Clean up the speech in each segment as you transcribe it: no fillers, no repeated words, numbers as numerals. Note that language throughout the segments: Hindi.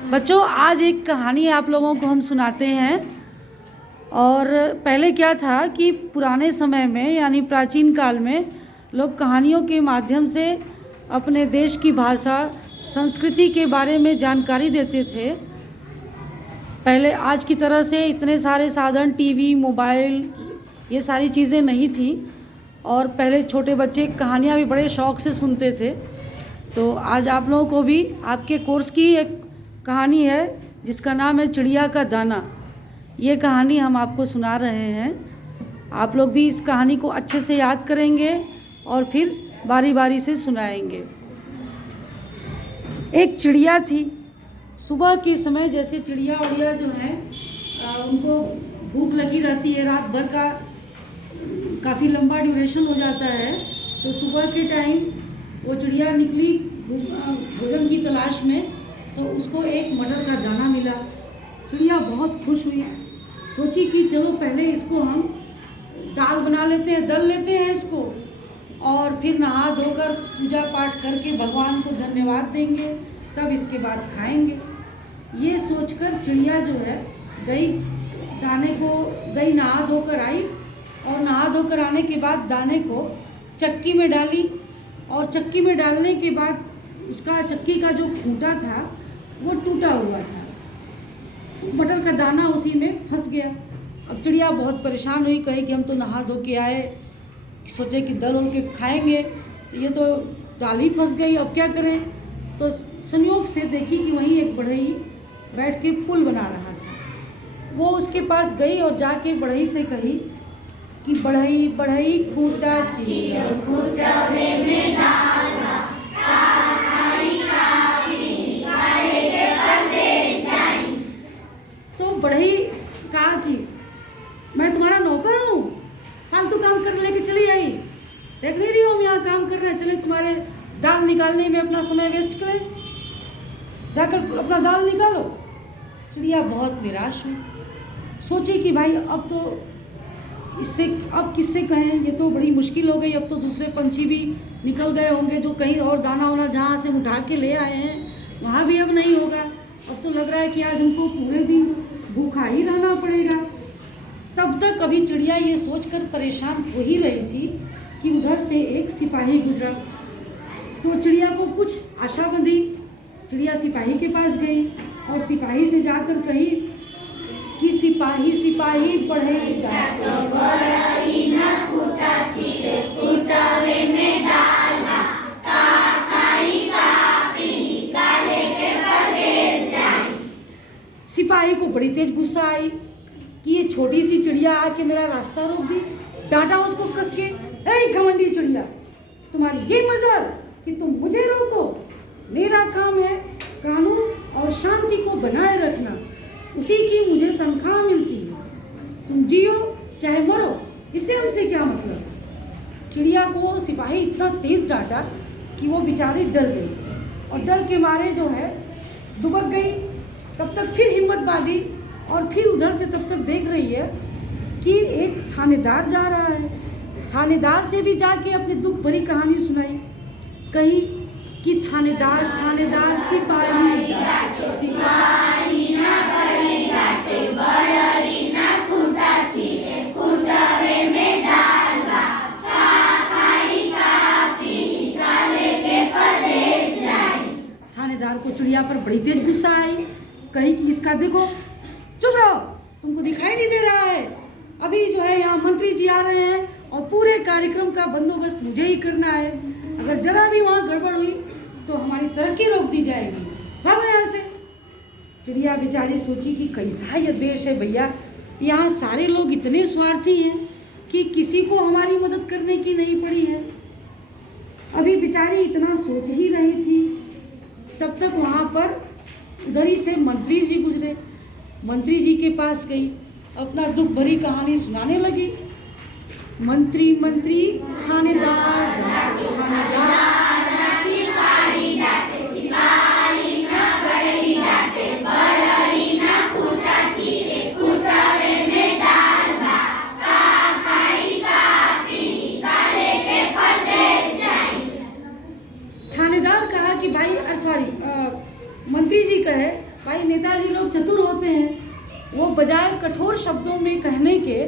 बच्चों, आज एक कहानी आप लोगों को हम सुनाते हैं। और पहले क्या था कि पुराने समय में यानी प्राचीन काल में लोग कहानियों के माध्यम से अपने देश की भाषा, संस्कृति के बारे में जानकारी देते थे। पहले आज की तरह से इतने सारे साधन, टीवी, मोबाइल, ये सारी चीज़ें नहीं थी। और पहले छोटे बच्चे कहानियाँ भी बड़े शौक़ से सुनते थे। तो आज आप लोगों को भी आपके कोर्स की एक कहानी है जिसका नाम है चिड़िया का दाना। ये कहानी हम आपको सुना रहे हैं। आप लोग भी इस कहानी को अच्छे से याद करेंगे और फिर बारी बारी से सुनाएंगे। एक चिड़िया थी। सुबह के समय जैसे चिड़िया उड़िया जो हैं उनको भूख लगी रहती है, रात भर का काफ़ी लंबा ड्यूरेशन हो जाता है। तो सुबह के टाइम वो चिड़िया निकली भोजन की तलाश में, तो उसको एक मटर का दाना मिला। चिड़िया बहुत खुश हुई, सोची कि चलो पहले इसको हम दाल बना लेते हैं, दल लेते हैं इसको, और फिर नहा धोकर पूजा पाठ करके भगवान को धन्यवाद देंगे, तब इसके बाद खाएंगे। ये सोचकर चिड़िया जो है गई नहा धोकर आई, और नहा धोकर आने के बाद दाने को चक्की में डाली, और चक्की में डालने के बाद उसका चक्की का जो खूंटा था वो टूटा हुआ था। मटर का दाना उसी में फंस गया। अब चिड़िया बहुत परेशान हुई, कही कि हम तो नहा धो के आए, सोचे कि दल उल के खाएंगे, तो ये तो दाल ही फंस गई, अब क्या करें। तो संयोग से देखी कि वहीं एक बढ़ई बैठ के पुल बना रहा था। वो उसके पास गई और जाके बढ़ई से कही कि बढ़ई बढ़ई खूंटा चीरो, खूंटवे में दाल बा, का खाई का पी, काले के परदेस जाई। तो बढ़ई कहा कि मैं तुम्हारा नौकर हूँ, फालतू काम करने लेके चली आई, देख नहीं रही हो हम यहाँ काम कर रहे हैं, चले तुम्हारे दाल निकालने में अपना समय वेस्ट करें, जाकर अपना दाल निकालो। चिड़िया बहुत निराश हुई, सोची कि भाई अब तो इससे अब किससे कहें, ये तो बड़ी मुश्किल हो गई। अब तो दूसरे पंछी भी निकल गए होंगे जो कहीं और दाना वाना जहाँ से उठा के ले आए हैं, वहाँ भी अब नहीं होगा। अब तो लग रहा है कि आज हमको पूरे दिन भूखा ही रहना पड़ेगा। तब तक अभी चिड़िया ये सोचकर परेशान हो ही रही थी कि उधर से एक सिपाही गुजरा। तो चिड़िया को कुछ आशा बंधी। चिड़िया सिपाही के पास गई और सिपाही से जाकर कही कि सिपाही सिपाही बढ़ई सिपाही को बड़ी तेज गुस्सा आई कि ये छोटी सी चिड़िया आके मेरा रास्ता रोक दी। डांटा उसको कस के, ए घमंडी चिड़िया, तुम्हारी ये मजाल कि तुम मुझे रोको, मेरा काम है कानून और शांति को बनाए रखना, उसी की मुझे तनख्वाह मिलती है। तुम जियो चाहे मरो, इससे हमसे क्या मतलब। चिड़िया को सिपाही इतना तेज डांटा कि वो बेचारी डर गई, और डर के मारे जो है दुबक गई। तब तक फिर हिम्मत बांधी और फिर उधर से तब तक देख रही है कि एक थानेदार जा रहा है। थानेदार से भी जाके अपनी दुख भरी कहानी सुनाई, कही कि थानेदार थानेदार सिपाही सिपाही ना करे डांटे, बड़ई ना खूंटा चीरे, खूंटवे में दाल बा, का खाई का पी, काले के परदेस जाई। थानेदार को चिड़िया पर बड़ी तेज गुस्सा आई, कही कि इसका देखो, चुप रहो, तुमको दिखाई नहीं दे रहा है, अभी जो है यहाँ मंत्री जी आ रहे हैं और पूरे कार्यक्रम का बंदोबस्त मुझे ही करना है। अगर जरा भी वहाँ गड़बड़ हुई तो हमारी तरक्की रोक दी जाएगी, भागो यहाँ से। चिड़िया बेचारी सोची कि कैसा यह देश है भैया, यहाँ सारे लोग इतने स्वार्थी हैं कि किसी को हमारी मदद करने की नहीं पड़ी है। अभी बेचारी इतना सोच ही रही थी, तब तक वहाँ पर उधर ही से मंत्री जी गुजरे। मंत्री जी के पास गई, अपना दुख भरी कहानी सुनाने लगी। मंत्री मंत्री थानेदार थानेदार थानेदार कहा कि भाई सॉरी मंत्री जी कहे भाई नेताजी लोग चतुर होते हैं, वो बजाय कठोर शब्दों में कहने के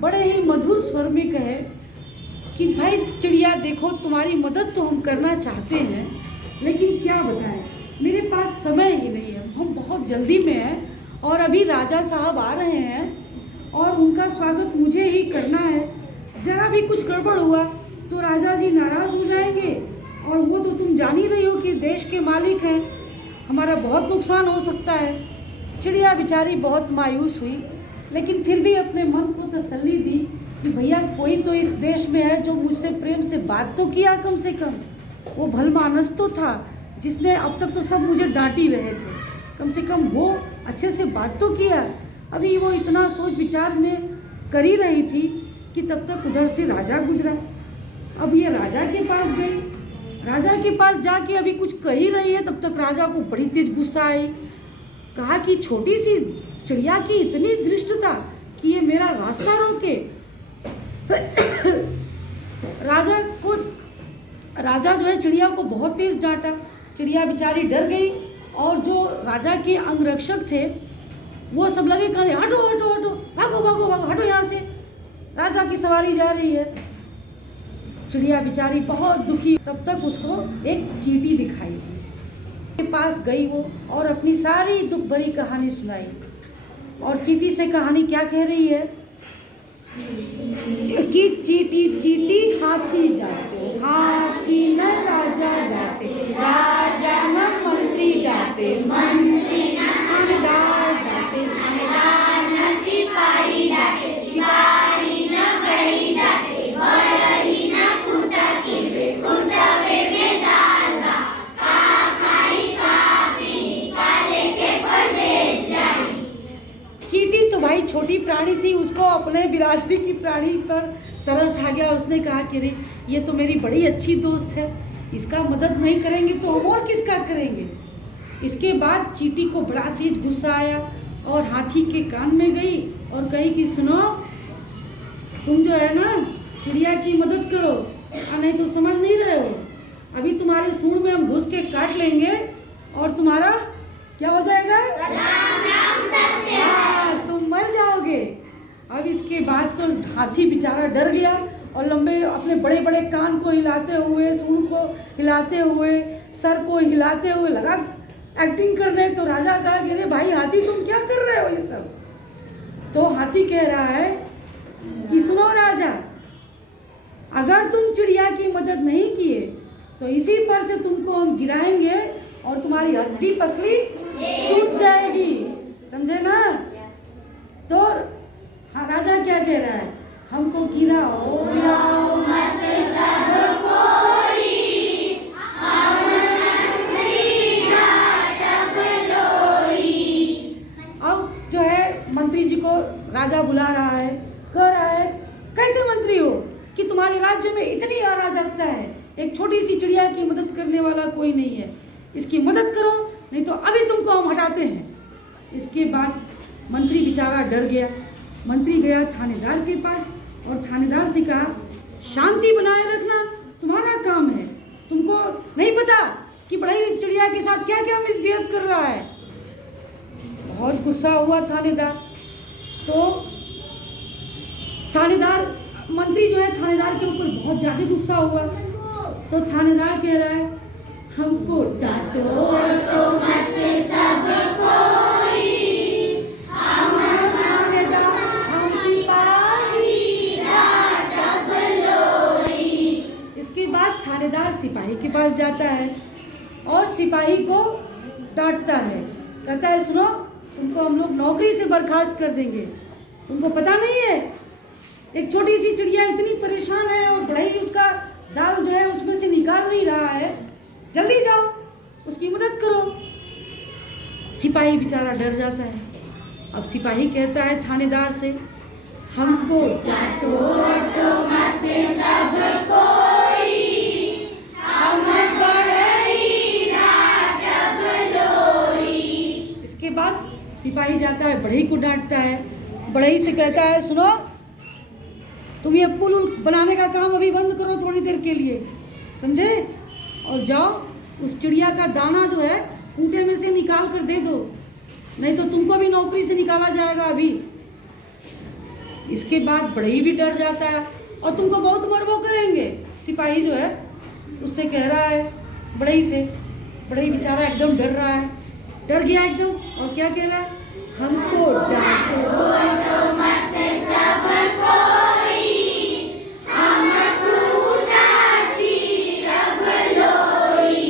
बड़े ही मधुर स्वर में कहे कि भाई चिड़िया देखो, तुम्हारी मदद तो हम करना चाहते हैं, लेकिन क्या बताएं, मेरे पास समय ही नहीं है, हम बहुत जल्दी में हैं और अभी राजा साहब आ रहे हैं और उनका स्वागत मुझे ही करना है। ज़रा भी कुछ गड़बड़ हुआ तो राजा जी नाराज़ हो जाएंगे, और वो तो तुम जान ही रही हो कि देश के मालिक हैं, हमारा बहुत नुकसान हो सकता है। चिड़िया बेचारी बहुत मायूस हुई, लेकिन फिर भी अपने मन को तसल्ली दी कि भैया कोई तो इस देश में है जो मुझसे प्रेम से बात तो किया, कम से कम वो भलमानस तो था जिसने अब तक तो सब मुझे डांट ही रहे थे, कम से कम वो अच्छे से बात तो किया। अभी वो इतना सोच विचार में कर ही रही थी कि तब तक उधर से राजा गुजरा। अब ये राजा के पास गई, राजा के पास जाके अभी कुछ कह ही रही है, तब तक राजा को बड़ी तेज गुस्सा आई। कहा कि छोटी सी चिड़िया की इतनी धृष्टता कि ये मेरा रास्ता रोके। राजा जो है चिड़िया को बहुत तेज डांटा। चिड़िया बेचारी डर गई, और जो राजा के अंगरक्षक थे वो सब लगे कहने हटो हटो हटो, भागो भागो भागो, हटो यहाँ से, राजा की सवारी जा रही है। चिड़िया बेचारी बहुत दुखी। तब तक उसको एक चींटी दिखाई दी, के पास गई वो और अपनी सारी दुख भरी कहानी सुनाई। और चींटी से कहानी क्या कह रही है कि चींटी चींटी हाथी डांटे, हाथी न राजा डांटे, राजा न मंत्री डांटे, मंत्री न थानेदार डांटे, थानेदार न सिपाही डांटे, सिपाही न बढ़ई डांटे, बढ़ई न खूंटा चीरे, खूंटवे में दाल बा, का खाई का पी, का लेके परदेश जाई। चींटी तो भाई छोटी प्राणी थी, उसको अपने बिरादरी की प्राणी पर तरस आ गया। उसने कहा कि अरे ये तो मेरी बड़ी अच्छी दोस्त है, इसका मदद नहीं करेंगे तो हम और किसका करेंगे। इसके बाद चींटी को बड़ा तेज गुस्सा आया और हाथी के कान में गई और कही कि सुनो, तुम जो है ना चिड़िया की मदद करो, नहीं तो समझ नहीं रहे हो, अभी तुम्हारे सूंड में हम घुस के काट लेंगे और तुम्हारा क्या हो जाएगा, तुम मर जाओगे। अब इसके बाद तो हाथी बेचारा डर गया और लंबे अपने बड़े बड़े कान को हिलाते हुए, सूंड को हिलाते हुए, सर को हिलाते हुए लगा एक्टिंग करने। तो राजा कहा कि अरे भाई हाथी तुम क्या कर रहे हो ये सब। तो हाथी कह रहा है कि सुनो राजा, अगर तुम चिड़िया की मदद नहीं किए तो इसी पर से तुमको हम गिराएंगे और तुम्हारी हड्डी पसली टूट जाएगी, समझे ना। तो हाँ, राजा क्या कह रहा है, हमको गिराओ गिराओ मत सब कोई, हम मंत्री डांटब लोई। अब जो है मंत्री जी को राजा बुला रहा है, कह रहा है कैसे मंत्री हो कि तुम्हारे राज्य में इतनी अराजकता है, एक छोटी सी चिड़िया की मदद करने वाला कोई नहीं है, इसकी मदद करो नहीं तो अभी तुमको हम हटाते हैं। इसके बाद मंत्री बेचारा डर गया। मंत्री गया थानेदार के पास और थानेदार से कहा शांति बनाए रखना तुम्हारा काम है, तुमको नहीं पता कि बड़ी चिड़िया के साथ क्या क्या मिसबिहेव कर रहा है। बहुत गुस्सा हुआ थानेदार। तो थानेदार मंत्री जो है थानेदार के ऊपर बहुत ज़्यादा गुस्सा हुआ। तो थानेदार कह रहा है हमको डांटो तो मत सब कोई, हम थानेदार हम सिपाही डांटब लोई। इसके बाद थानेदार सिपाही के पास जाता है और सिपाही को डांटता है, कहता है सुनो, तुमको हम लोग नौकरी से बर्खास्त कर देंगे, तुमको पता नहीं है एक छोटी सी चिड़िया इतनी परेशान है और बढ़ई उसका दाल जो है उसमें से निकाल नहीं रहा है, जल्दी जाओ उसकी मदद करो। सिपाही बेचारा डर जाता है। अब सिपाही कहता है थानेदार से हमको डांटो तो मत सब कोई, हम बढ़ई डांटब लोई। इसके बाद सिपाही जाता है बढ़ई को डांटता है। बढ़ई से कहता है सुनो, तुम ये पुल बनाने का काम अभी बंद करो थोड़ी देर के लिए, समझे, और जाओ उस चिड़िया का दाना जो है खूंटे में से निकाल कर दे दो, नहीं तो तुमको भी नौकरी से निकाला जाएगा अभी। इसके बाद बढ़ई भी डर जाता है और तुमको बहुत मरबो करेंगे। सिपाही जो है उससे कह रहा है बढ़ई से, बढ़ई बेचारा एकदम डर रहा है, डर गया एकदम, और क्या कह रहा है, हमको डांटो मत सब कोई, हम टूटा चीरब लोई।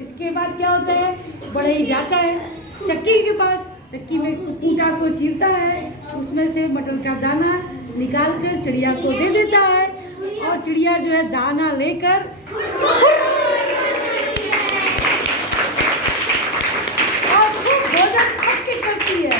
इसके बाद क्या होता है, बढ़ई जाता है चक्की के पास, चक्की में कूटा को चीरता है, उसमें से मटर का दाना निकाल कर चिड़िया को दे देता है, और चिड़िया जो है दाना लेकर और खूब भोजन करती है।